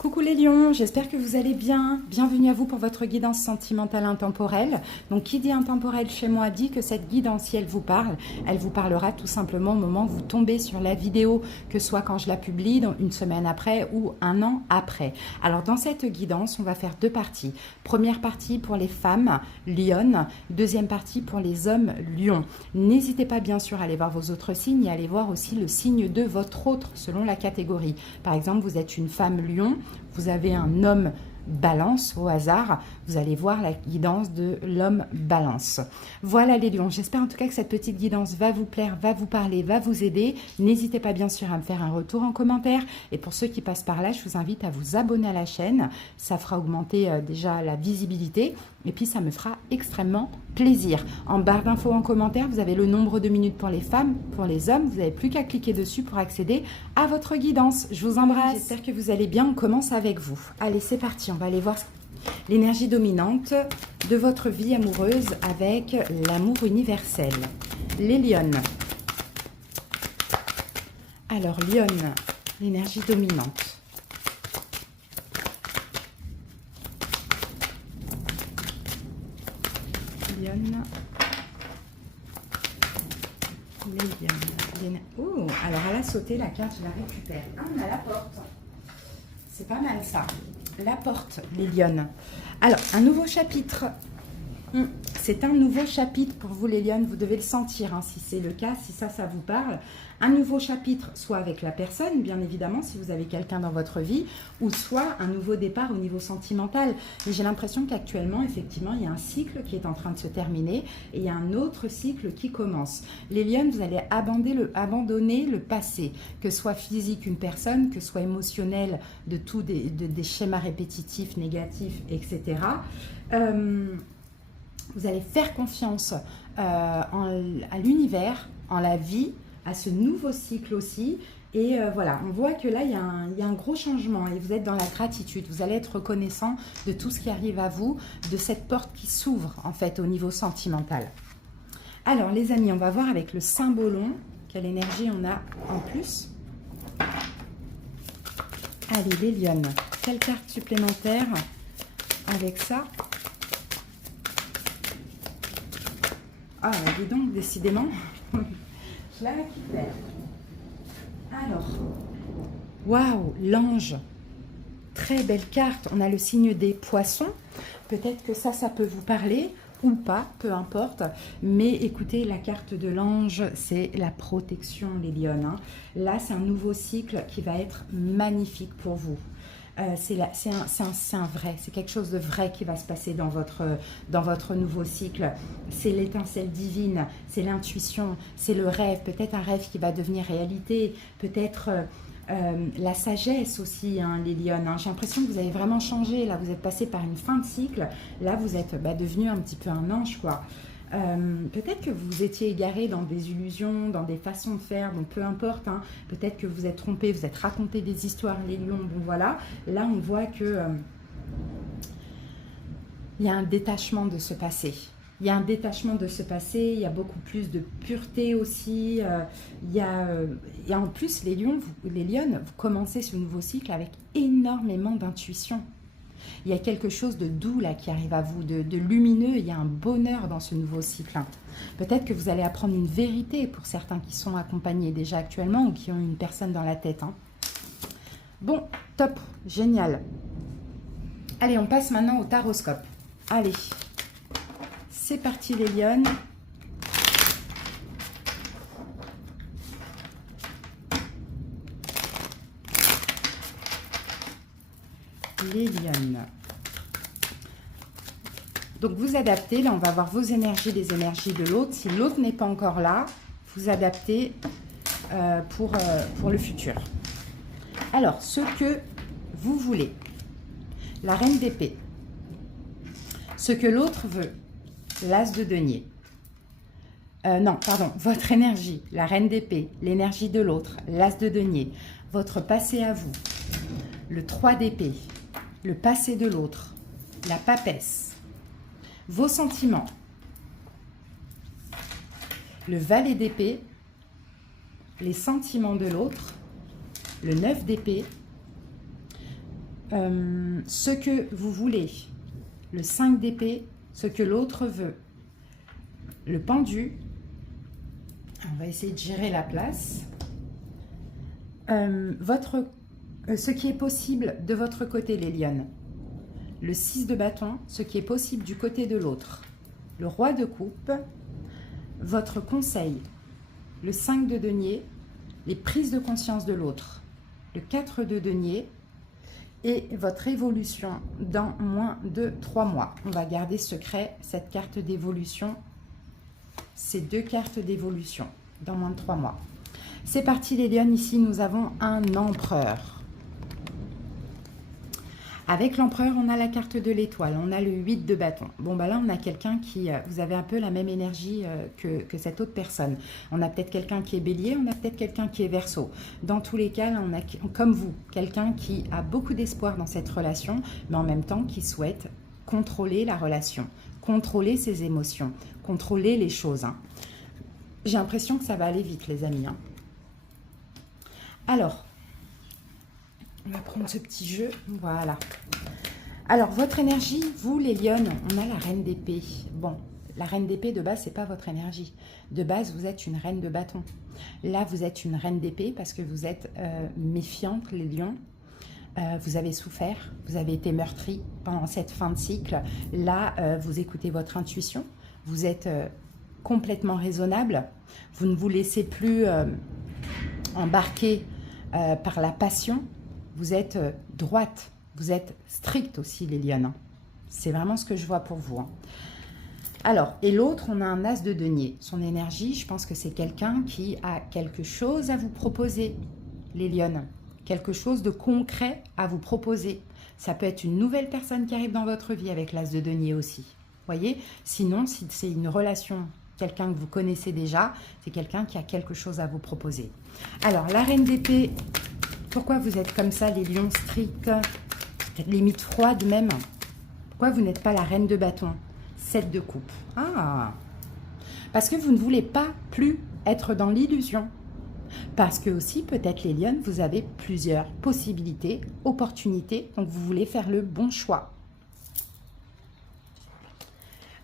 Coucou les lions, j'espère que vous allez bien. Bienvenue à vous pour votre guidance sentimentale intemporelle. Donc qui dit intemporelle chez moi dit que cette guidance, si elle vous parle, elle vous parlera tout simplement au moment où vous tombez sur la vidéo, que ce soit quand je la publie, dans une semaine après ou un an après. Alors dans cette guidance, on va faire deux parties. Première partie pour les femmes lionnes, deuxième partie pour les hommes lions. N'hésitez pas bien sûr à aller voir vos autres signes et à aller voir aussi le signe de votre autre selon la catégorie. Par exemple, vous êtes une femme lion, vous avez un homme balance au hasard, vous allez voir la guidance de l'homme balance. Voilà les lions, j'espère en tout cas que cette petite guidance va vous plaire, va vous parler, va vous aider. N'hésitez pas bien sûr à me faire un retour en commentaire et pour ceux qui passent par là, je vous invite à vous abonner à la chaîne, ça fera augmenter déjà la visibilité et puis ça me fera extrêmement plaisir. En barre d'infos en commentaire, vous avez le nombre de minutes pour les femmes, pour les hommes, vous n'avez plus qu'à cliquer dessus pour accéder à votre guidance. Je vous embrasse, j'espère que vous allez bien, on commence avec vous. Allez, c'est parti, on va aller voir l'énergie dominante de votre vie amoureuse avec l'amour universel. Les lionnes. Alors, lionne, l'énergie dominante. Lionne. Les lionnes. Oh, alors elle a sauté la carte, je la récupère. Ah, on a la porte. C'est pas mal ça. La porte, les lionnes. Alors, un nouveau chapitre. C'est un nouveau chapitre pour vous les lionnes, vous devez le sentir hein, si c'est le cas, si ça vous parle. Un nouveau chapitre, soit avec la personne, bien évidemment, si vous avez quelqu'un dans votre vie, ou soit un nouveau départ au niveau sentimental. Et j'ai l'impression qu'actuellement, effectivement, il y a un cycle qui est en train de se terminer et il y a un autre cycle qui commence. Les lionnes, vous allez abandonner le passé, que ce soit physique, une personne, que ce soit émotionnel, de tout des schémas répétitifs, négatifs, etc. Vous allez faire confiance à l'univers, en la vie, à ce nouveau cycle aussi. Et voilà, on voit que là, il y a un gros changement et vous êtes dans la gratitude. Vous allez être reconnaissant de tout ce qui arrive à vous, de cette porte qui s'ouvre en fait au niveau sentimental. Alors les amis, on va voir avec le symbolon, quelle énergie on a en plus. Allez, les lionnes, quelle carte supplémentaire avec ça? Ah, dis donc, décidément, je la récupère. Alors, waouh, l'ange. Très belle carte. On a le signe des poissons. Peut-être que ça peut vous parler ou pas, peu importe. Mais écoutez, la carte de l'ange, c'est la protection, les lionnes. Hein. Là, c'est un nouveau cycle qui va être magnifique pour vous. C'est un vrai, c'est quelque chose de vrai qui va se passer dans votre nouveau cycle. C'est l'étincelle divine, c'est l'intuition, c'est le rêve, peut-être un rêve qui va devenir réalité, peut-être la sagesse aussi, hein, les lionnes. Hein. J'ai l'impression que vous avez vraiment changé, là vous êtes passé par une fin de cycle, là vous êtes devenu un petit peu un ange quoi. Peut-être que vous étiez égaré dans des illusions, dans des façons de faire, donc peu importe, hein, peut-être que vous êtes trompé, vous êtes raconté des histoires, les lions, bon voilà, là on voit que il y a un détachement de ce passé. Il y a un détachement de ce passé, il y a beaucoup plus de pureté aussi, et en plus les lions, les lionnes, vous commencez ce nouveau cycle avec énormément d'intuition. Il y a quelque chose de doux là qui arrive à vous, de lumineux, il y a un bonheur dans ce nouveau cycle. Peut-être que vous allez apprendre une vérité pour certains qui sont accompagnés déjà actuellement ou qui ont une personne dans la tête. Hein. Bon, top, génial. Allez, on passe maintenant au taroscope. Allez, c'est parti les lionnes. Les lionnes. Donc vous adaptez, là on va voir vos énergies, les énergies de l'autre. Si l'autre n'est pas encore là, vous adaptez pour le futur. Alors, ce que vous voulez, la reine d'épée. Ce que l'autre veut, l'as de denier. Non, pardon, votre énergie, la reine d'épée, l'énergie de l'autre, l'as de denier. Votre passé à vous, le 3 d'épée. Le passé de l'autre, la papesse, vos sentiments, le valet d'épée, les sentiments de l'autre, le 9 d'épée, ce que vous voulez. Le 5 d'épée, ce que l'autre veut. Le pendu. On va essayer de gérer la place. Ce qui est possible de votre côté, les lionnes. Le 6 de bâton, ce qui est possible du côté de l'autre. Le roi de coupe, votre conseil. Le 5 de denier, les prises de conscience de l'autre. Le 4 de denier et votre évolution dans moins de 3 mois. On va garder secret cette carte d'évolution, ces 2 cartes d'évolution dans moins de 3 mois. C'est parti les lionnes, ici nous avons un empereur. Avec l'empereur, on a la carte de l'étoile, on a le 8 de bâton. Bon, bah là, on a quelqu'un qui... vous avez un peu la même énergie que cette autre personne. On a peut-être quelqu'un qui est bélier, on a peut-être quelqu'un qui est verseau. Dans tous les cas, là, on a, comme vous, quelqu'un qui a beaucoup d'espoir dans cette relation, mais en même temps qui souhaite contrôler la relation, contrôler ses émotions, contrôler les choses. Hein. J'ai l'impression que ça va aller vite, les amis. Hein. Alors... on va prendre ce petit jeu, voilà. Alors, votre énergie, vous les lionnes, on a la reine d'épée. Bon, la reine d'épée, de base, c'est pas votre énergie. De base, vous êtes une reine de bâton. Là, vous êtes une reine d'épée parce que vous êtes méfiante, les lions. Vous avez souffert, vous avez été meurtri pendant cette fin de cycle. Là, vous écoutez votre intuition. Vous êtes complètement raisonnable. Vous ne vous laissez plus embarquer par la passion. Vous êtes droite, vous êtes stricte aussi, les lionnes. C'est vraiment ce que je vois pour vous. Hein. Alors, et l'autre, on a un as de denier. Son énergie, je pense que c'est quelqu'un qui a quelque chose à vous proposer, les lionnes. Quelque chose de concret à vous proposer. Ça peut être une nouvelle personne qui arrive dans votre vie avec l'as de denier aussi. Voyez? Sinon, si c'est une relation, quelqu'un que vous connaissez déjà, c'est quelqu'un qui a quelque chose à vous proposer. Alors, la reine d'épée... pourquoi vous êtes comme ça, les lions stricts, limite froides même? Pourquoi vous n'êtes pas la reine de bâton? 7 de coupe. Ah, parce que vous ne voulez pas plus être dans l'illusion. Parce que aussi, peut-être les lionnes, vous avez plusieurs possibilités, opportunités, donc vous voulez faire le bon choix.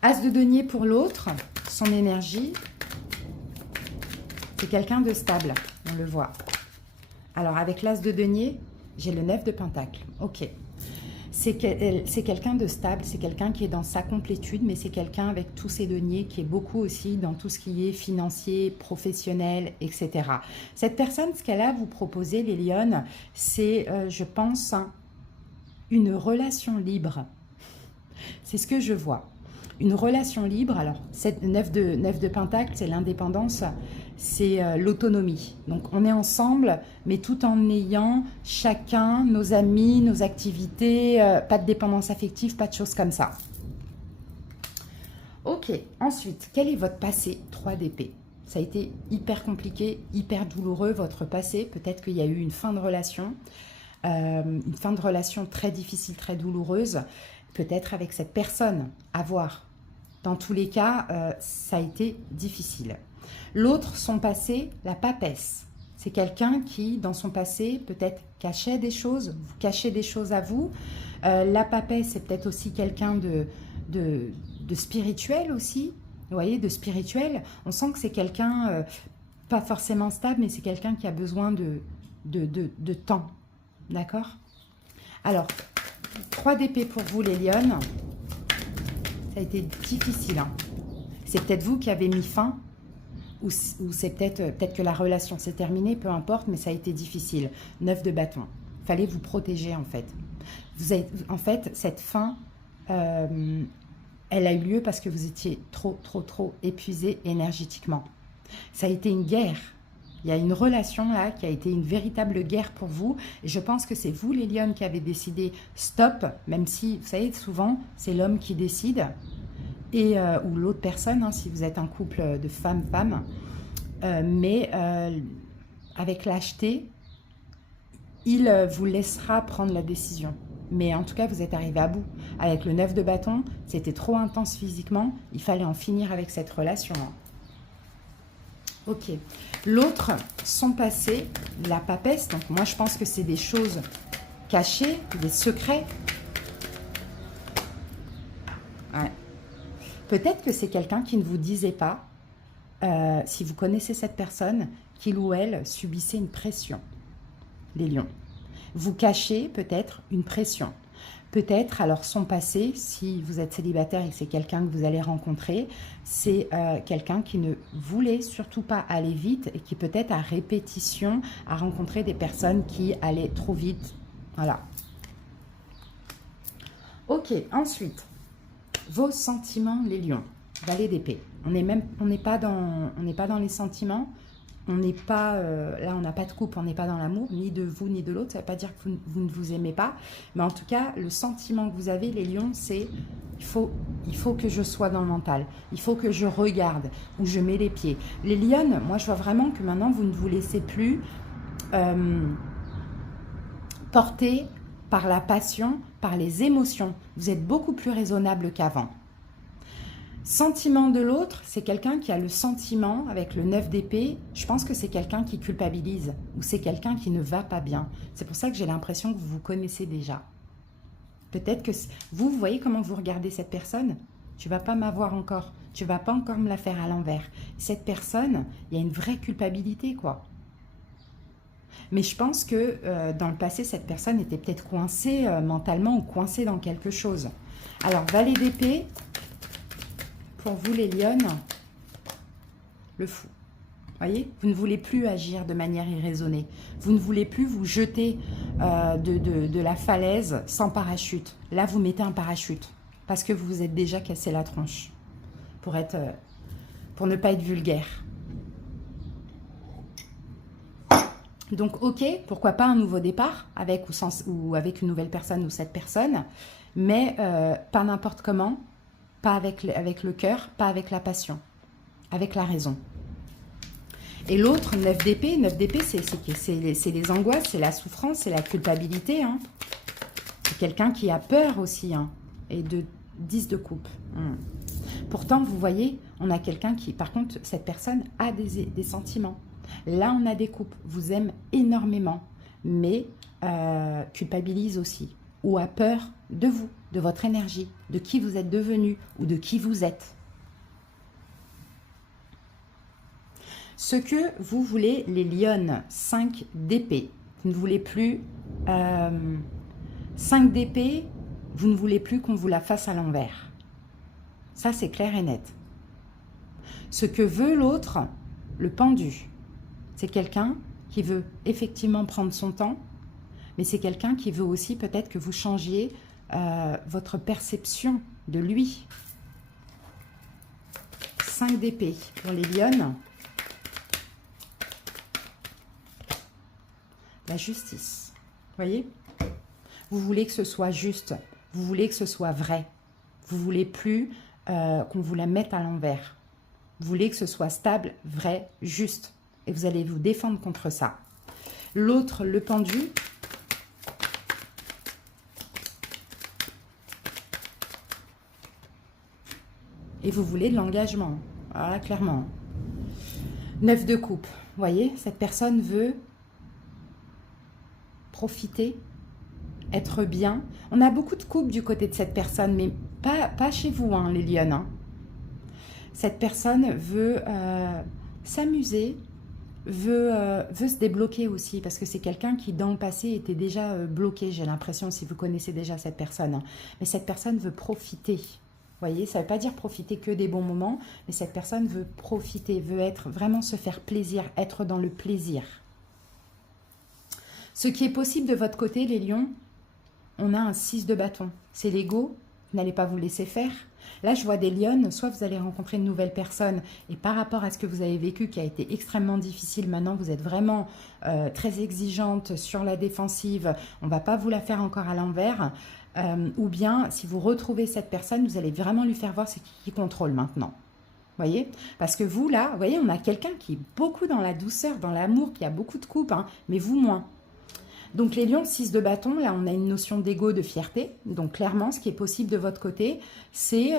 As de denier pour l'autre, son énergie, c'est quelqu'un de stable, on le voit. Alors, avec l'as de denier, j'ai le 9 de pentacle. Ok. C'est quelqu'un de stable, c'est quelqu'un qui est dans sa complétude, mais c'est quelqu'un avec tous ses deniers qui est beaucoup aussi dans tout ce qui est financier, professionnel, etc. Cette personne, ce qu'elle a à vous proposer, les lionnes, c'est, je pense, une relation libre. C'est ce que je vois. Une relation libre, alors, 9 de pentacle, c'est l'indépendance, c'est l'autonomie. Donc, on est ensemble, mais tout en ayant chacun nos amis, nos activités, pas de dépendance affective, pas de choses comme ça. Ok, ensuite, quel est votre passé? 3 d'épée. Ça a été hyper compliqué, hyper douloureux, votre passé. Peut-être qu'il y a eu une fin de relation très difficile, très douloureuse, peut-être avec cette personne, à voir. Dans tous les cas, ça a été difficile. L'autre, son passé, la papesse. C'est quelqu'un qui, dans son passé, peut-être cachait des choses, vous cachez des choses à vous. La papesse, c'est peut-être aussi quelqu'un de spirituel aussi. Vous voyez, de spirituel. On sent que c'est quelqu'un, pas forcément stable, mais c'est quelqu'un qui a besoin de temps. D'accord? Alors, 3 d'épée pour vous, les lionnes. Ça a été difficile. Hein. C'est peut-être vous qui avez mis fin, ou c'est peut-être que la relation s'est terminée, peu importe, mais ça a été difficile. 9 de bâton. Il fallait vous protéger, en fait. En fait, cette fin, elle a eu lieu parce que vous étiez trop épuisé énergétiquement. Ça a été une guerre. Il y a une relation là qui a été une véritable guerre pour vous. Et je pense que c'est vous, les lionnes, qui avez décidé stop, même si, vous savez, souvent, c'est l'homme qui décide, et, ou l'autre personne, hein, si vous êtes un couple de femme-femme. Mais avec lâcheté, il vous laissera prendre la décision. Mais en tout cas, vous êtes arrivé à bout. Avec le 9 de bâton, c'était trop intense physiquement. Il fallait en finir avec cette relation. Hein. Ok. L'autre, son passé, la papesse. Donc moi, je pense que c'est des choses cachés, des secrets. Ouais. Peut-être que c'est quelqu'un qui ne vous disait pas, si vous connaissez cette personne, qu'il ou elle subissait une pression, les lions. Vous cachez peut-être une pression. Peut-être, alors son passé, si vous êtes célibataire et que c'est quelqu'un que vous allez rencontrer, c'est quelqu'un qui ne voulait surtout pas aller vite et qui peut-être à répétition a rencontré des personnes qui allaient trop vite. Voilà. Ok, ensuite, vos sentiments, les lions. Valet d'épée. On n'est pas dans les sentiments. On n'est pas, là on n'a pas de couple, on n'est pas dans l'amour, ni de vous ni de l'autre, ça ne veut pas dire que vous ne vous aimez pas, mais en tout cas, le sentiment que vous avez, les lions, c'est il faut que je sois dans le mental, il faut que je regarde, où je mets les pieds. Les lionnes, moi je vois vraiment que maintenant vous ne vous laissez plus porter par la passion, par les émotions, vous êtes beaucoup plus raisonnable qu'avant. Sentiment de l'autre, c'est quelqu'un qui a le sentiment, avec le 9 d'épée, je pense que c'est quelqu'un qui culpabilise, ou c'est quelqu'un qui ne va pas bien. C'est pour ça que j'ai l'impression que vous vous connaissez déjà. Peut-être que vous voyez comment vous regardez cette personne. Tu ne vas pas m'avoir encore, tu ne vas pas encore me la faire à l'envers. Cette personne, il y a une vraie culpabilité, quoi. Mais je pense que dans le passé, cette personne était peut-être coincée mentalement ou coincée dans quelque chose. Alors, valet d'épée... Pour vous les lionnes, le fou. Voyez, vous ne voulez plus agir de manière irraisonnée. Vous ne voulez plus vous jeter de la falaise sans parachute. Là, vous mettez un parachute parce que vous vous êtes déjà cassé la tronche pour ne pas être vulgaire. Donc, ok, pourquoi pas un nouveau départ avec ou avec une nouvelle personne ou cette personne, mais pas n'importe comment. Pas avec le cœur, pas avec la passion, avec la raison. Et l'autre, 9 d'épée, c'est les angoisses, c'est la souffrance, c'est la culpabilité. Hein. C'est quelqu'un qui a peur aussi. Hein. Et de 10 de coupe. Pourtant, vous voyez, on a quelqu'un qui, par contre, cette personne a des sentiments. Là, on a des coupes, vous aime énormément, mais culpabilise aussi. Ou a peur de vous, de votre énergie, de qui vous êtes devenu ou de qui vous êtes. Ce que vous voulez, les lionnes, 5 d'épée. Vous ne voulez plus 5 d'épée, vous ne voulez plus qu'on vous la fasse à l'envers. Ça, c'est clair et net. Ce que veut l'autre, le pendu, c'est quelqu'un qui veut effectivement prendre son temps, mais c'est quelqu'un qui veut aussi peut-être que vous changiez votre perception de lui. 5 d'épée pour les lionnes. La justice. Voyez? Vous voulez que ce soit juste. Vous voulez que ce soit vrai. Vous voulez plus qu'on vous la mette à l'envers. Vous voulez que ce soit stable, vrai, juste. Et vous allez vous défendre contre ça. L'autre, le pendu. Et vous voulez de l'engagement. Voilà, clairement. 9 de coupe. Vous voyez, cette personne veut profiter, être bien. On a beaucoup de coupes du côté de cette personne, mais pas chez vous, hein, les lionnes. Hein. Cette personne veut s'amuser, veut se débloquer aussi, parce que c'est quelqu'un qui, dans le passé, était déjà bloqué, j'ai l'impression, si vous connaissez déjà cette personne. Hein. Mais cette personne veut profiter. Vous voyez, ça ne veut pas dire profiter que des bons moments, mais cette personne veut profiter, veut vraiment se faire plaisir, être dans le plaisir. Ce qui est possible de votre côté, les lions, on a un 6 de bâton. C'est l'ego, vous n'allez pas vous laisser faire. Là, je vois des lionnes, soit vous allez rencontrer une nouvelle personne, et par rapport à ce que vous avez vécu, qui a été extrêmement difficile, maintenant vous êtes vraiment très exigeante sur la défensive, on ne va pas vous la faire encore à l'envers. Ou bien, si vous retrouvez cette personne, vous allez vraiment lui faire voir ce qui contrôle maintenant. Vous voyez? Parce que vous, là, vous voyez, on a quelqu'un qui est beaucoup dans la douceur, dans l'amour, qui a beaucoup de coupes, hein, mais vous moins. Donc, les lions, 6 de bâton, là, on a une notion d'ego, de fierté. Donc, clairement, ce qui est possible de votre côté, c'est,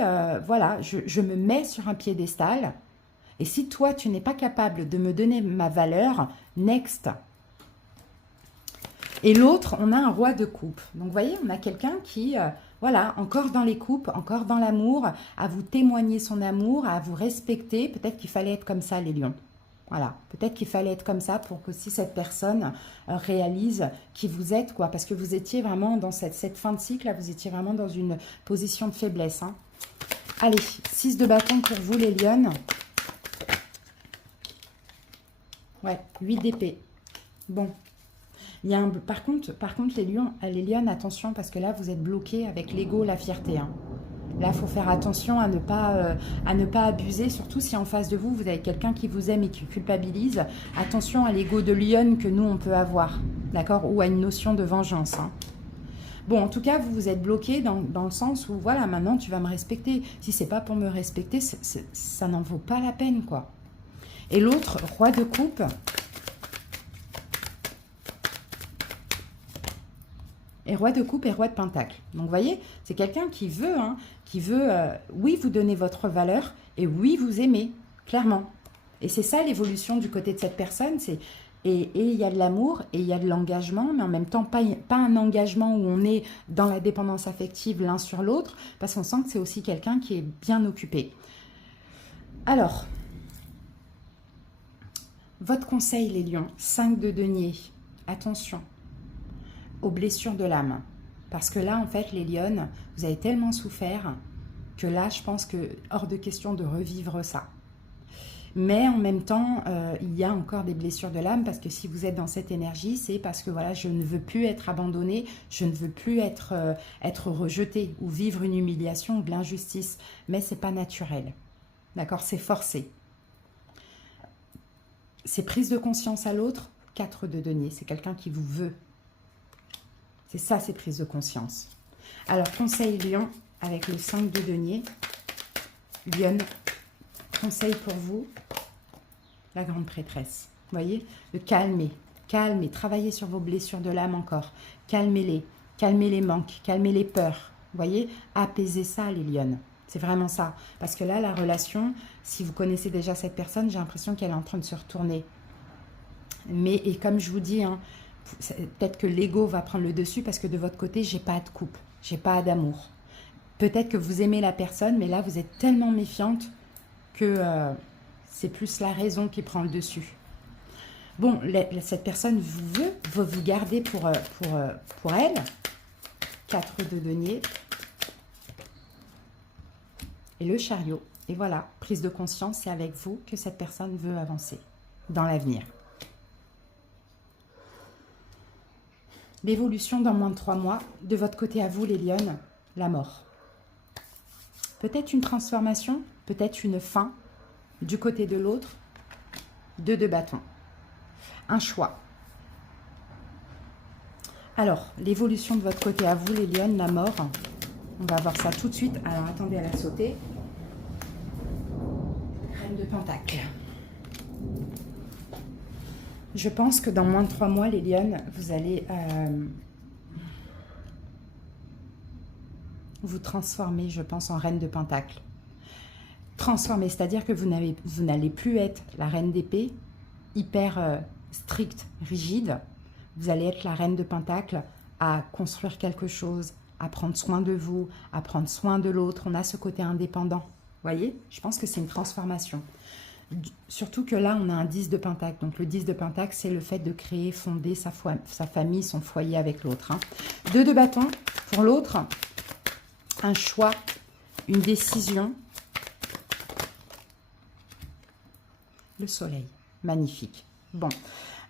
voilà, je me mets sur un piédestal. Et si toi, tu n'es pas capable de me donner ma valeur, next. Et l'autre, on a un roi de coupe. Donc, vous voyez, on a quelqu'un qui, voilà, encore dans les coupes, encore dans l'amour, à vous témoigner son amour, à vous respecter. Peut-être qu'il fallait être comme ça, les lions. Voilà, peut-être qu'il fallait être comme ça pour que si cette personne réalise qui vous êtes, quoi. Parce que vous étiez vraiment dans cette fin de cycle, là, vous étiez vraiment dans une position de faiblesse. Hein. Allez, 6 de bâton pour vous, les lionnes. Ouais, 8 d'épée. Bon. Il y a par contre, les lionnes, attention, parce que là, vous êtes bloqués avec l'ego, la fierté. Hein. Là, il faut faire attention à ne pas abuser, surtout si en face de vous, vous avez quelqu'un qui vous aime et qui culpabilise. Attention à l'ego de lionne que nous, on peut avoir, d'accord? Ou à une notion de vengeance. Hein. Bon, en tout cas, vous vous êtes bloqué dans le sens où, voilà, maintenant, tu vas me respecter. Si c'est pas pour me respecter, ça n'en vaut pas la peine, quoi. Et l'autre, roi de coupe. Et roi de coupe et roi de pentacle. Donc, vous voyez, c'est quelqu'un qui veut, oui, vous donner votre valeur et oui, vous aimer, clairement. Et c'est ça l'évolution du côté de cette personne. Et il y a de l'amour et il y a de l'engagement, mais en même temps, pas un engagement où on est dans la dépendance affective l'un sur l'autre, parce qu'on sent que c'est aussi quelqu'un qui est bien occupé. Alors, votre conseil, les lions, 5 de denier, attention aux blessures de l'âme. Parce que là, en fait, les lionnes, vous avez tellement souffert que là, je pense que hors de question de revivre ça. Mais en même temps, il y a encore des blessures de l'âme parce que si vous êtes dans cette énergie, c'est parce que voilà, je ne veux plus être abandonnée, je ne veux plus être rejetée ou vivre une humiliation ou de l'injustice. Mais c'est pas naturel. D'accord? C'est forcé. C'est prise de conscience à l'autre, 4 de denier. C'est quelqu'un qui vous veut. C'est ça, c'est prise de conscience. Alors, conseil lion avec le 5 de denier. Lionne, conseil pour vous, la grande prêtresse. Vous voyez, de calmer, travailler sur vos blessures de l'âme encore. Calmez-les, calmez les manques, calmez les peurs. Vous voyez, apaisez ça, les lionnes. C'est vraiment ça. Parce que là, la relation, si vous connaissez déjà cette personne, j'ai l'impression qu'elle est en train de se retourner. Mais, et comme je vous dis, hein, peut-être que l'ego va prendre le dessus parce que de votre côté, j'ai pas de couple, j'ai pas d'amour. Peut-être que vous aimez la personne, mais là, vous êtes tellement méfiante que c'est plus la raison qui prend le dessus. Bon, cette personne veut vous garder pour elle. 4 de denier. Et le chariot. Et voilà, prise de conscience, c'est avec vous que cette personne veut avancer dans l'avenir. L'évolution dans moins de 3 mois. De votre côté à vous, les lionnes, la mort. Peut-être une transformation, peut-être une fin. Du côté de l'autre, 2 de bâton. Un choix. Alors, l'évolution de votre côté à vous, les lionnes, la mort. On va voir ça tout de suite. Alors, attendez, elle a sauté. Reine de pentacle. Je pense que dans moins de 3 mois, les lionnes, vous allez vous transformer, je pense, en reine de pentacle. Transformer, c'est-à-dire que vous n'allez plus être la reine d'épée, hyper stricte, rigide. Vous allez être la reine de pentacle à construire quelque chose, à prendre soin de vous, à prendre soin de l'autre. On a ce côté indépendant. Vous voyez? Je pense que c'est une transformation. Surtout que là, on a un 10 de pentacle. Donc, le 10 de pentacle, c'est le fait de créer, fonder sa famille, son foyer avec l'autre. Hein. 2 de bâton pour l'autre. Un choix, une décision. Le soleil, magnifique. Bon,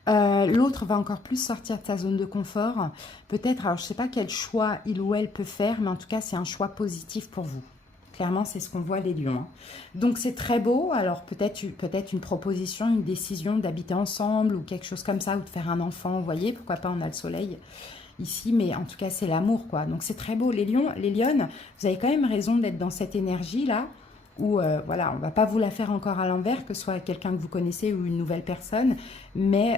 l'autre va encore plus sortir de sa zone de confort. Peut-être, alors je ne sais pas quel choix il ou elle peut faire, mais en tout cas, c'est un choix positif pour vous. Clairement, c'est ce qu'on voit les lions. Hein. Donc, c'est très beau. Alors, peut-être une proposition, une décision d'habiter ensemble ou quelque chose comme ça, ou de faire un enfant. Vous voyez, pourquoi pas, on a le soleil ici, mais en tout cas, c'est l'amour, quoi. Donc, c'est très beau. Les lions, les lionnes, vous avez quand même raison d'être dans cette énergie-là, où, voilà, on ne va pas vous la faire encore à l'envers, que ce soit quelqu'un que vous connaissez ou une nouvelle personne, mais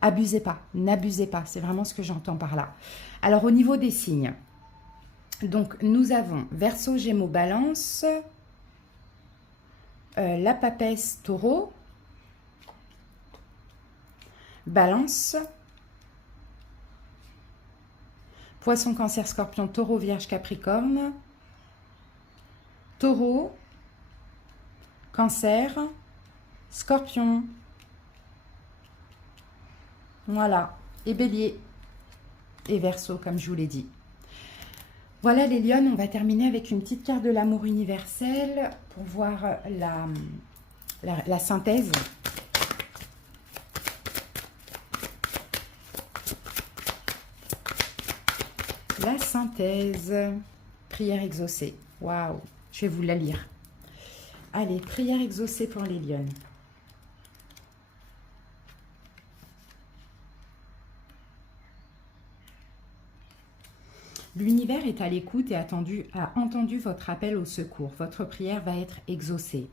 abusez pas, n'abusez pas. C'est vraiment ce que j'entends par là. Alors, au niveau des signes, donc, nous avons Verseau, Gémeaux, Balance, la Papesse, Taureau, Balance, Poisson, Cancer, Scorpion, Taureau, Vierge, Capricorne. Taureau, Cancer, Scorpion. Voilà. Et Bélier. Et Verseau, comme je vous l'ai dit. Voilà les Lions, on va terminer avec une petite carte de l'amour universel pour voir la synthèse. La synthèse. Prière exaucée. Waouh, je vais vous la lire. Allez, prière exaucée pour les Lions. L'univers est à l'écoute et a entendu votre appel au secours. Votre prière va être exaucée.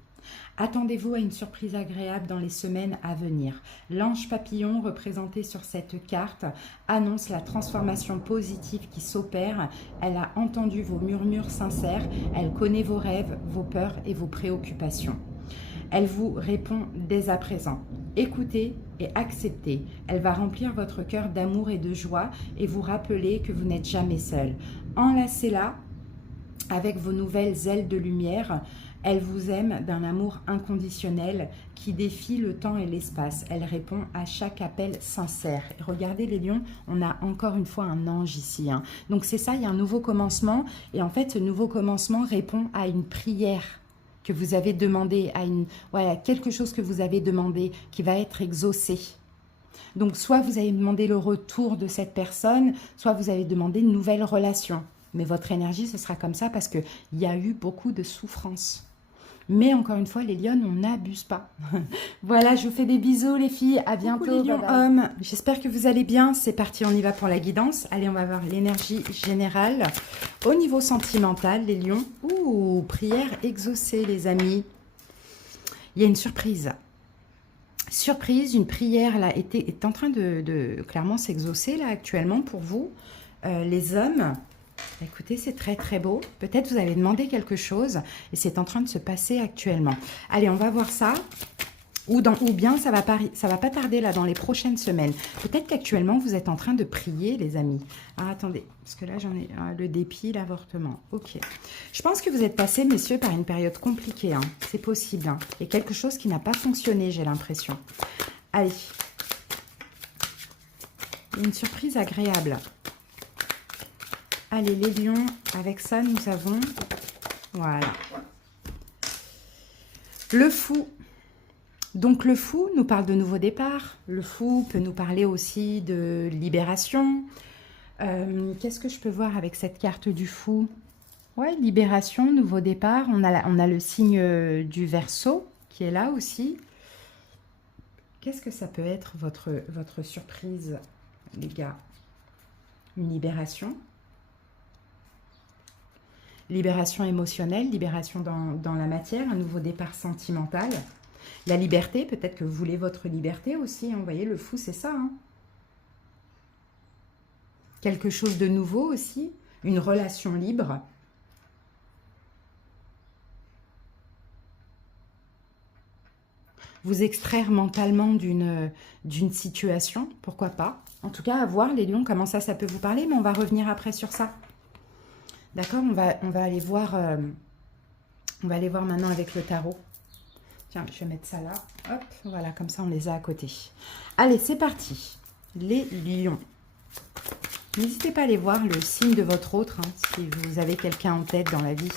Attendez-vous à une surprise agréable dans les semaines à venir. L'ange papillon représenté sur cette carte annonce la transformation positive qui s'opère. Elle a entendu vos murmures sincères. Elle connaît vos rêves, vos peurs et vos préoccupations. Elle vous répond dès à présent. Écoutez et acceptez. Elle va remplir votre cœur d'amour et de joie et vous rappeler que vous n'êtes jamais seul. Enlacez-la avec vos nouvelles ailes de lumière. Elle vous aime d'un amour inconditionnel qui défie le temps et l'espace. Elle répond à chaque appel sincère. Et regardez les lions, on a encore une fois un ange ici. Donc c'est ça, il y a un nouveau commencement. Et en fait, ce nouveau commencement répond à une prière que vous avez demandé, à quelque chose que vous avez demandé qui va être exaucé. Donc soit vous avez demandé le retour de cette personne, soit vous avez demandé une nouvelle relation. Mais votre énergie, ce sera comme ça parce qu'il y a eu beaucoup de souffrance. Mais encore une fois, les lions, on n'abuse pas. Voilà, je vous fais des bisous les filles. À bientôt. Coucou les lions hommes. J'espère que vous allez bien. C'est parti, on y va pour la guidance. Allez, on va voir l'énergie générale. Au niveau sentimental, les lions. Ouh, prière exaucée, les amis. Il y a une surprise. Surprise, une prière là est en train de clairement s'exaucer là actuellement pour vous, les hommes. Écoutez, c'est très très beau. Peut-être vous avez demandé quelque chose et c'est en train de se passer actuellement. Allez, on va voir ça. Ou bien ça va pas tarder là dans les prochaines semaines. Peut-être qu'actuellement vous êtes en train de prier, les amis. Ah, attendez, parce que là j'en ai le dépit, l'avortement. Ok. Je pense que vous êtes passé, messieurs, par une période compliquée. C'est possible. Il y a quelque chose qui n'a pas fonctionné, j'ai l'impression. Allez. Une surprise agréable. Allez, les lions, avec ça, nous avons... Voilà. Le fou. Donc, le fou nous parle de nouveau départ. Le fou peut nous parler aussi de libération. Qu'est-ce que je peux voir avec cette carte du fou? Ouais, libération, nouveau départ. On a le signe du Verseau qui est là aussi. Qu'est-ce que ça peut être, votre surprise, les gars? Une libération. Libération émotionnelle, libération dans la matière, un nouveau départ sentimental. La liberté, peut-être que vous voulez votre liberté aussi. Vous voyez, le fou, c'est ça. Quelque chose de nouveau aussi. Une relation libre. Vous extraire mentalement d'une situation, pourquoi pas. En tout cas, à voir, les lions, comment ça peut vous parler. Mais on va revenir après sur ça. D'accord, on va aller voir maintenant avec le tarot. Tiens, je vais mettre ça là. Hop, voilà, comme ça on les a à côté. Allez, c'est parti. Les lions. N'hésitez pas à aller voir le signe de votre autre, si vous avez quelqu'un en tête dans la vie.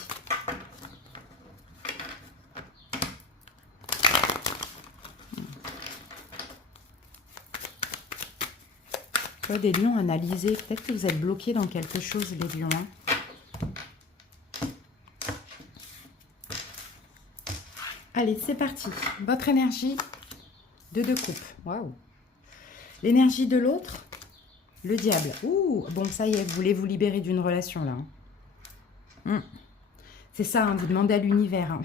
Soit des lions, analysez. Peut-être que vous êtes bloqués dans quelque chose, les lions. Allez, c'est parti. Votre énergie de 2 coupes. Waouh. L'énergie de l'autre, le diable. Ouh, bon, ça y est, vous voulez vous libérer d'une relation, là. C'est ça, vous demandez à l'univers.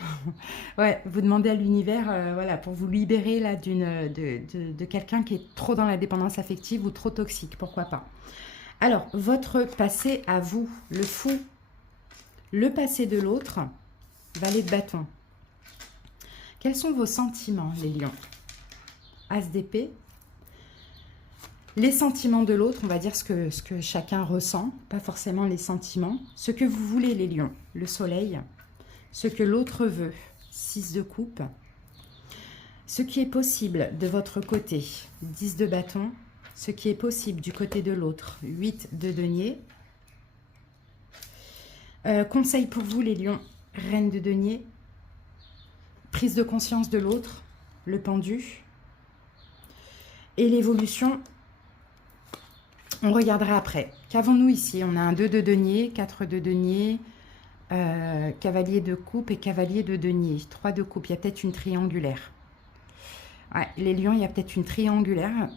Ouais, vous demandez à l'univers, voilà, pour vous libérer, là, de quelqu'un qui est trop dans la dépendance affective ou trop toxique, pourquoi pas. Alors, votre passé à vous, le fou. Le passé de l'autre, valet de bâton. Quels sont vos sentiments, les lions? As d'épée. Les sentiments de l'autre, on va dire ce que chacun ressent, pas forcément les sentiments. Ce que vous voulez, les lions, le soleil. Ce que l'autre veut, 6 de coupe. Ce qui est possible de votre côté, 10 de bâton. Ce qui est possible du côté de l'autre, 8 de denier. Conseil pour vous, les lions, reine de denier. Prise de conscience de l'autre, le pendu. Et l'évolution, on regardera après. Qu'avons-nous ici? On a un 2 de denier, 4 de denier, cavalier de coupe et cavalier de denier. 3 de coupe, il y a peut-être une triangulaire. Ouais, les lions, il y a peut-être une triangulaire.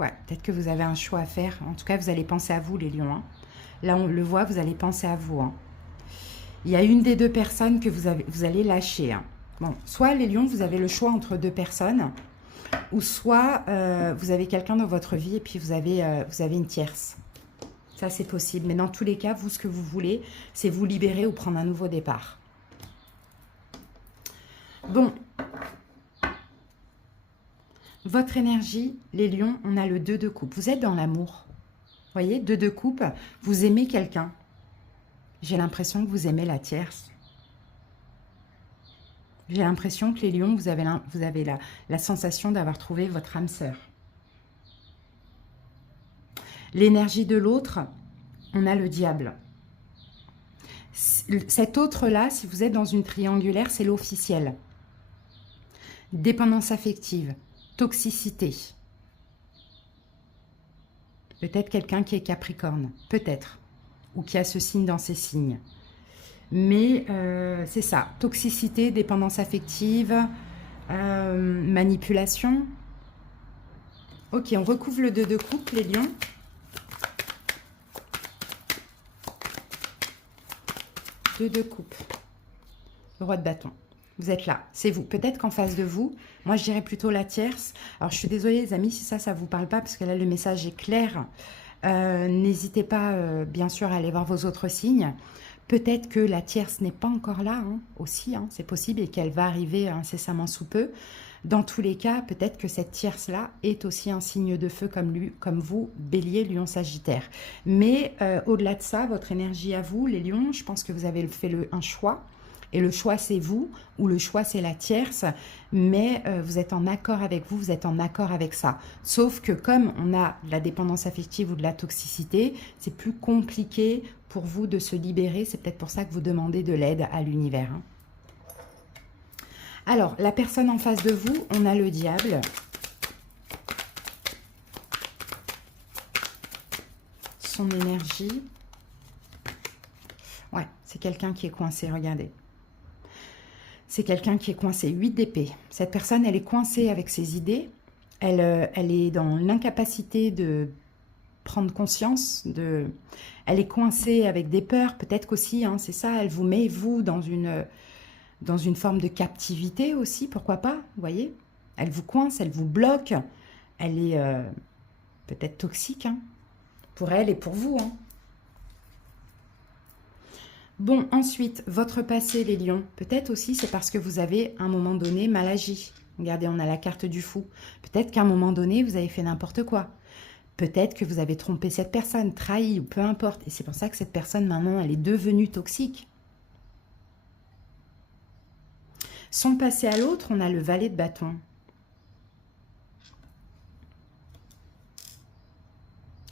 Ouais, peut-être que vous avez un choix à faire. En tout cas, vous allez penser à vous, les lions. Hein. Là, on le voit, vous allez penser à vous. Hein. Il y a une des deux personnes que vous allez lâcher. Hein. Bon, soit les lions, vous avez le choix entre deux personnes, ou soit vous avez quelqu'un dans votre vie et puis vous avez une tierce. Ça, c'est possible. Mais dans tous les cas, vous, ce que vous voulez, c'est vous libérer ou prendre un nouveau départ. Bon. Votre énergie, les lions, on a le 2 de coupe. Vous êtes dans l'amour. Vous voyez, 2 de coupe, vous aimez quelqu'un. J'ai l'impression que vous aimez la tierce. J'ai l'impression que les lions, vous avez la sensation d'avoir trouvé votre âme sœur. L'énergie de l'autre, on a le diable. Cet autre-là, si vous êtes dans une triangulaire, c'est l'officiel. Dépendance affective. Toxicité. Peut-être quelqu'un qui est Capricorne, peut-être, ou qui a ce signe dans ses signes. Mais c'est ça, toxicité, dépendance affective, manipulation. Ok, on recouvre le 2 de coupe, les lions. Deux de coupe. Le roi de bâton. Vous êtes là, c'est vous. Peut-être qu'en face de vous, moi je dirais plutôt la tierce. Alors je suis désolée les amis si ça ne vous parle pas parce que là le message est clair. N'hésitez pas bien sûr à aller voir vos autres signes. Peut-être que la tierce n'est pas encore là aussi, c'est possible et qu'elle va arriver incessamment sous peu. Dans tous les cas, peut-être que cette tierce-là est aussi un signe de feu comme vous, Bélier, Lion, Sagittaire. Mais au-delà de ça, votre énergie à vous, les lions, je pense que vous avez fait un choix. Et le choix, c'est vous, ou le choix, c'est la tierce, mais vous êtes en accord avec vous, vous êtes en accord avec ça. Sauf que comme on a de la dépendance affective ou de la toxicité, c'est plus compliqué pour vous de se libérer. C'est peut-être pour ça que vous demandez de l'aide à l'univers. Hein. Alors, la personne en face de vous, on a le diable. Son énergie. Ouais, c'est quelqu'un qui est coincé, regardez. C'est quelqu'un qui est coincé, 8 d'épée. Cette personne, elle est coincée avec ses idées. Elle est dans l'incapacité de prendre conscience. Elle est coincée avec des peurs, peut-être qu'aussi, c'est ça, elle vous met, vous, dans une forme de captivité aussi, pourquoi pas, vous voyez. Elle vous coince, elle vous bloque. Elle est peut-être toxique, pour elle et pour vous, Bon, ensuite, votre passé, les lions, peut-être aussi c'est parce que vous avez, à un moment donné, mal agi. Regardez, on a la carte du fou. Peut-être qu'à un moment donné, vous avez fait n'importe quoi. Peut-être que vous avez trompé cette personne, trahi ou peu importe. Et c'est pour ça que cette personne, maintenant, elle est devenue toxique. Son passé à l'autre, on a le valet de bâton.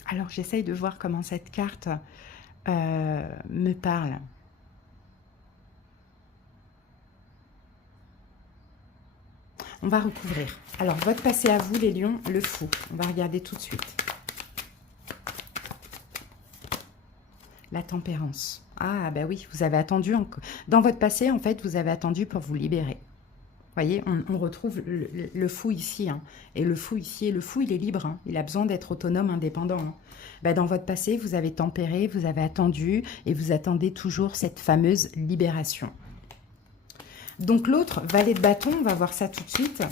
Alors, j'essaye de voir comment cette carte me parle. On va recouvrir. Alors, votre passé à vous, les lions, le fou. On va regarder tout de suite. La tempérance. Ah, bah oui, vous avez attendu. Dans votre passé, en fait, vous avez attendu pour vous libérer. Vous voyez, on retrouve le fou ici. Et le fou ici, il est libre. Il a besoin d'être autonome, indépendant. Bah, dans votre passé, vous avez tempéré, vous avez attendu et vous attendez toujours cette fameuse libération. Donc l'autre, valet de bâton, on va voir ça tout de suite.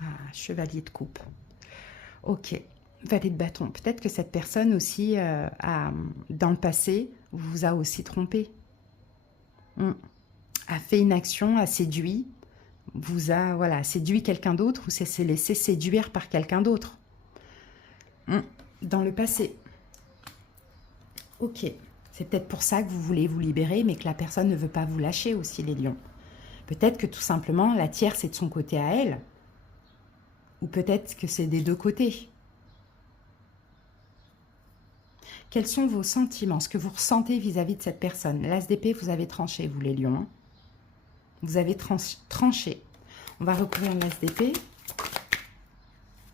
Ah, chevalier de coupe. Ok, valet de bâton. Peut-être que cette personne aussi, dans le passé, vous a aussi trompé. A fait une action, a séduit. vous a voilà, séduit quelqu'un d'autre ou s'est laissé séduire par quelqu'un d'autre. Dans le passé. Ok. C'est peut-être pour ça que vous voulez vous libérer, mais que la personne ne veut pas vous lâcher aussi, les lions. Peut-être que tout simplement, la tierce est de son côté à elle. Ou peut-être que c'est des deux côtés. Quels sont vos sentiments, ce que vous ressentez vis-à-vis de cette personne? L'as d'épée, vous avez tranché, vous les lions. Vous avez tranché. On va recouvrir l'as d'épée.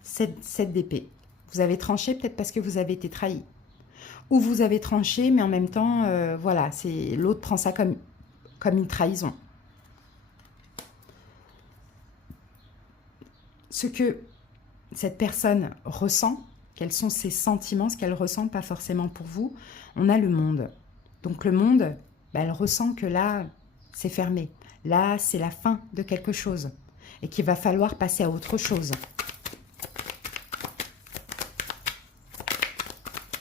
7 d'épée. Vous avez tranché peut-être parce que vous avez été trahi. Ou vous avez tranché, mais en même temps, voilà, l'autre prend ça comme une trahison. Ce que cette personne ressent, quels sont ses sentiments, ce qu'elle ressent, pas forcément pour vous, on a le monde. Donc le monde, bah, elle ressent que là, c'est fermé. Là, c'est la fin de quelque chose. Et qu'il va falloir passer à autre chose.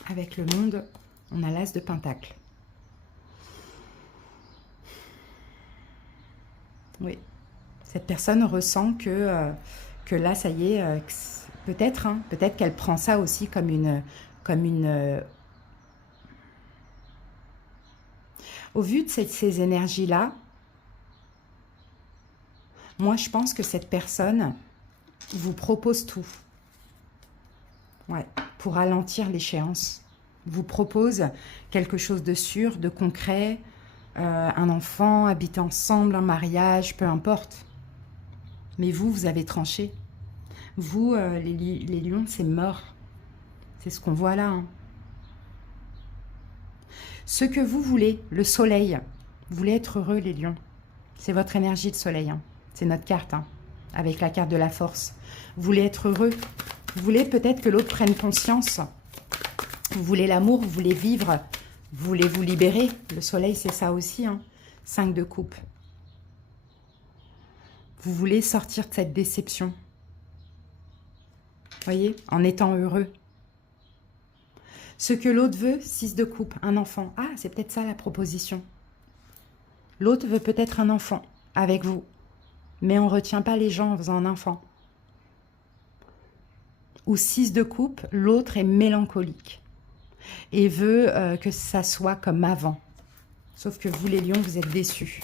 Avec le monde, on a l'as de pentacle. Oui. Cette personne ressent que là, ça y est, peut-être peut-être qu'elle prend ça aussi comme une... Au vu de ces énergies-là, moi, je pense que cette personne vous propose tout. Ouais, pour ralentir l'échéance. Vous propose quelque chose de sûr, de concret, un enfant, habiter ensemble, un mariage, peu importe. Mais vous, vous avez tranché. Vous, les lions, c'est mort. C'est ce qu'on voit là. Ce que vous voulez, le soleil. Vous voulez être heureux, les lions. C'est votre énergie de soleil. C'est notre carte, avec la carte de la force. Vous voulez être heureux. Vous voulez peut-être que l'autre prenne conscience. Vous voulez l'amour, vous voulez vivre. Vous voulez vous libérer. Le soleil, c'est ça aussi. 5 de coupe. Vous voulez sortir de cette déception. Voyez, en étant heureux. Ce que l'autre veut, 6 de coupe, un enfant. Ah, c'est peut-être ça la proposition. L'autre veut peut-être un enfant avec vous. Mais on ne retient pas les gens en faisant un enfant. Ou 6 de coupe, l'autre est mélancolique. Et veut que ça soit comme avant. Sauf que vous, les lions, vous êtes déçus.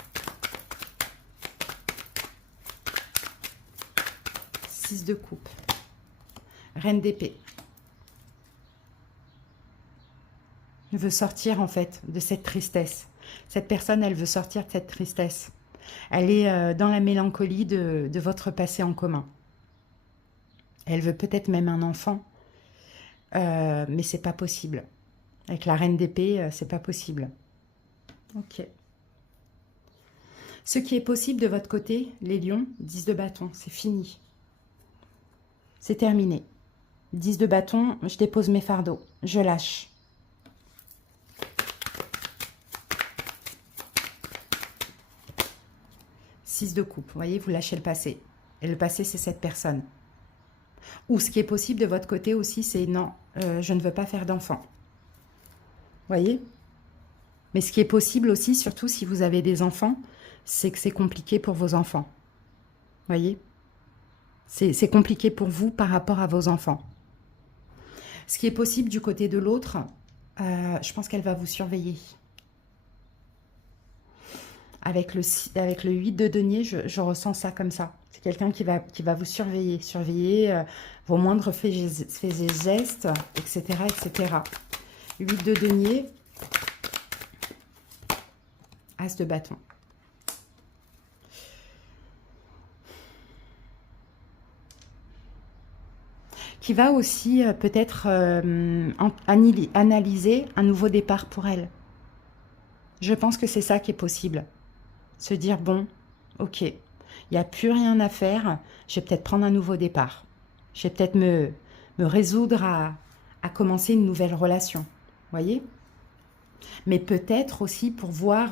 6 de coupe. Reine d'épée. Veut sortir en fait de cette tristesse. Cette personne, elle veut sortir de cette tristesse. Elle est dans la mélancolie de votre passé en commun. Elle veut peut-être même un enfant, mais c'est pas possible. Avec la reine d'épée, c'est pas possible. Ok. Ce qui est possible de votre côté, les lions, 10 de bâton, c'est fini. C'est terminé. 10 de bâton, je dépose mes fardeaux, je lâche. Six de coupe, vous voyez, vous lâchez le passé. Et le passé, c'est cette personne. Ou ce qui est possible de votre côté aussi, c'est non, je ne veux pas faire d'enfant. Vous voyez? Mais ce qui est possible aussi, surtout si vous avez des enfants, c'est que c'est compliqué pour vos enfants. Vous voyez? C'est compliqué pour vous par rapport à vos enfants. Ce qui est possible du côté de l'autre, je pense qu'elle va vous surveiller. Avec le 8 de denier, je ressens ça comme ça. C'est quelqu'un qui va vous surveiller. Surveiller vos moindres faits et gestes, etc., etc. 8 de denier. As de bâton. Qui va aussi peut-être analyser un nouveau départ pour elle. Je pense que c'est ça qui est possible. Se dire, bon, ok, il n'y a plus rien à faire, je vais peut-être prendre un nouveau départ. Je vais peut-être me résoudre à commencer une nouvelle relation. Voyez? Mais peut-être aussi pour voir,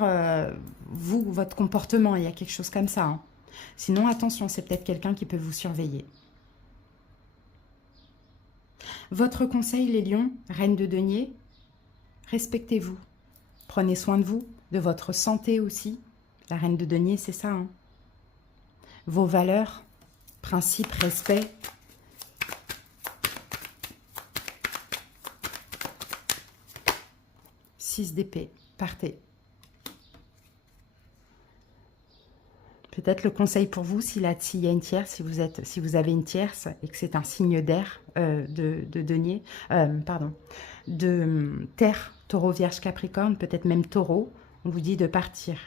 vous, votre comportement, il y a quelque chose comme ça. Sinon, attention, c'est peut-être quelqu'un qui peut vous surveiller. Votre conseil, les lions, reine de denier, respectez-vous. Prenez soin de vous, de votre santé aussi. La reine de denier, c'est ça. vos valeurs, principes, respect. Six d'épée, partez. Peut-être le conseil pour vous, s'il y a une tierce, si vous avez une tierce et que c'est un signe d'air, de denier, de terre, taureau, vierge, capricorne, peut-être même taureau, on vous dit de partir.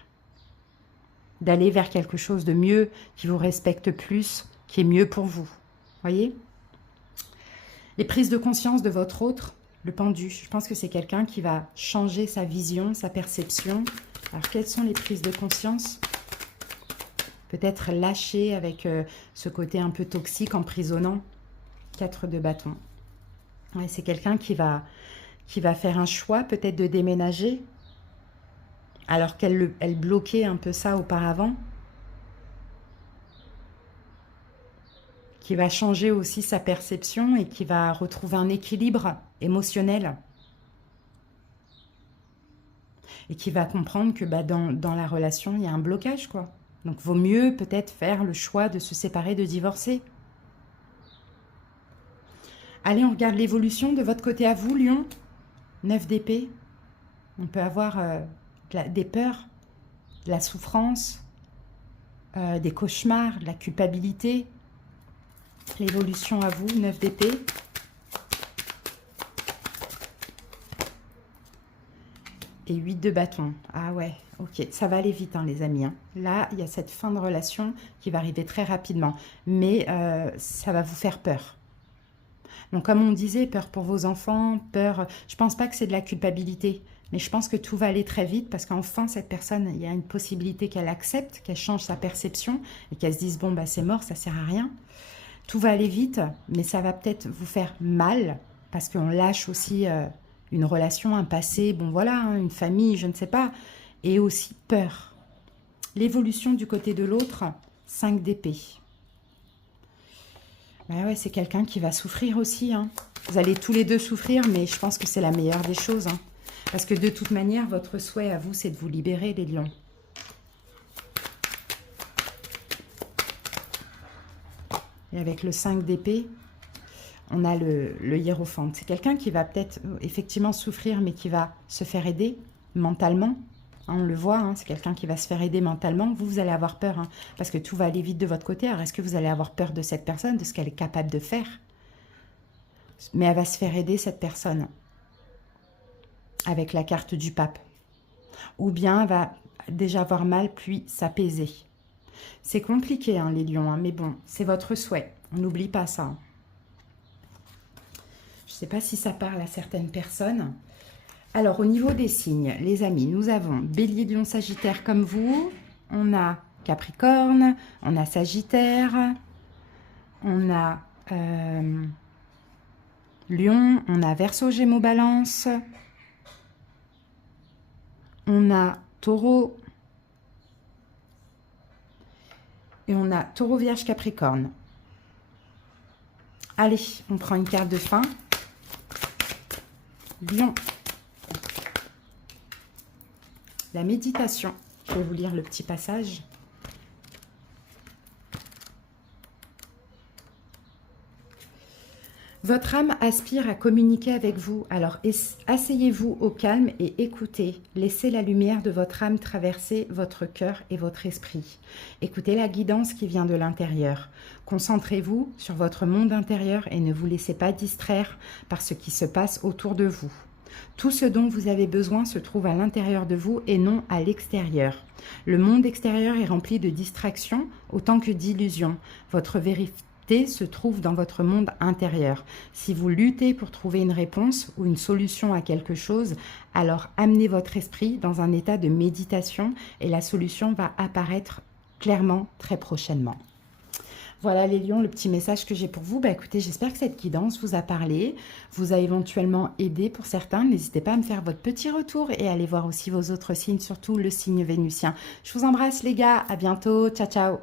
D'aller vers quelque chose de mieux, qui vous respecte plus, qui est mieux pour vous. Voyez? Les prises de conscience de votre autre, le pendu. Je pense que c'est quelqu'un qui va changer sa vision, sa perception. Alors, quelles sont les prises de conscience? Peut-être lâcher avec ce côté un peu toxique, emprisonnant. 4 de bâton. Ouais, c'est quelqu'un qui va faire un choix, peut-être de déménager, alors qu'elle bloquait un peu ça auparavant. Qui va changer aussi sa perception et qui va retrouver un équilibre émotionnel. Et qui va comprendre que dans la relation, il y a un blocage, quoi. Donc, vaut mieux peut-être faire le choix de se séparer, de divorcer. Allez, on regarde l'évolution de votre côté à vous, Lion. 9 d'épée. On peut avoir des peurs, de la souffrance, des cauchemars, de la culpabilité. L'évolution à vous, 9 d'épée. Et 8 de bâton. Ah ouais, ok. Ça va aller vite, hein, les amis. Hein. Là, il y a cette fin de relation qui va arriver très rapidement. Mais ça va vous faire peur. Donc, comme on disait, peur pour vos enfants, peur... Je pense pas que c'est de la culpabilité. Mais je pense que tout va aller très vite parce qu'enfin, cette personne, il y a une possibilité qu'elle accepte, qu'elle change sa perception et qu'elle se dise, bon, bah c'est mort, ça sert à rien. Tout va aller vite, mais ça va peut-être vous faire mal parce qu'on lâche aussi... une relation, un passé, bon voilà, hein, une famille, je ne sais pas. Et aussi peur. L'évolution du côté de l'autre, 5 d'épée. Ben ouais, c'est quelqu'un qui va souffrir aussi. Hein. Vous allez tous les deux souffrir, mais je pense que c'est la meilleure des choses. Hein. Parce que de toute manière, votre souhait à vous, c'est de vous libérer, les lions. Et avec le 5 d'épée... on a le hiérophante. C'est quelqu'un qui va peut-être effectivement souffrir, mais qui va se faire aider mentalement. Hein, on le voit, hein, c'est quelqu'un qui va se faire aider mentalement. Vous allez avoir peur, hein, parce que tout va aller vite de votre côté. Alors, est-ce que vous allez avoir peur de cette personne, de ce qu'elle est capable de faire? Mais elle va se faire aider, cette personne, avec la carte du pape. Ou bien elle va déjà avoir mal, puis s'apaiser. C'est compliqué, hein, les lions, hein, mais bon, c'est votre souhait. On n'oublie pas ça. Hein. Je ne sais pas si ça parle à certaines personnes. Alors, au niveau des signes, les amis, nous avons Bélier, Lion, Sagittaire comme vous. On a Capricorne, on a Sagittaire, on a Lion, on a Verseau, Gémeaux, Balance. On a Taureau. Et on a Taureau, Vierge, Capricorne. Allez, on prend une carte de fin. Lion. La méditation. Je vais vous lire le petit passage. Votre âme aspire à communiquer avec vous. Alors, asseyez-vous au calme et écoutez. Laissez la lumière de votre âme traverser votre cœur et votre esprit. Écoutez la guidance qui vient de l'intérieur. Concentrez-vous sur votre monde intérieur et ne vous laissez pas distraire par ce qui se passe autour de vous. Tout ce dont vous avez besoin se trouve à l'intérieur de vous et non à l'extérieur. Le monde extérieur est rempli de distractions autant que d'illusions. Votre vérité se trouve dans votre monde intérieur. Si vous luttez pour trouver une réponse ou une solution à quelque chose, alors amenez votre esprit dans un état de méditation et la solution va apparaître clairement très prochainement. Voilà les lions, le petit message que j'ai pour vous. Bah, écoutez, j'espère que cette guidance vous a parlé, vous a éventuellement aidé pour certains. N'hésitez pas à me faire votre petit retour et à aller voir aussi vos autres signes, surtout le signe vénusien. Je vous embrasse les gars, à bientôt, ciao ciao.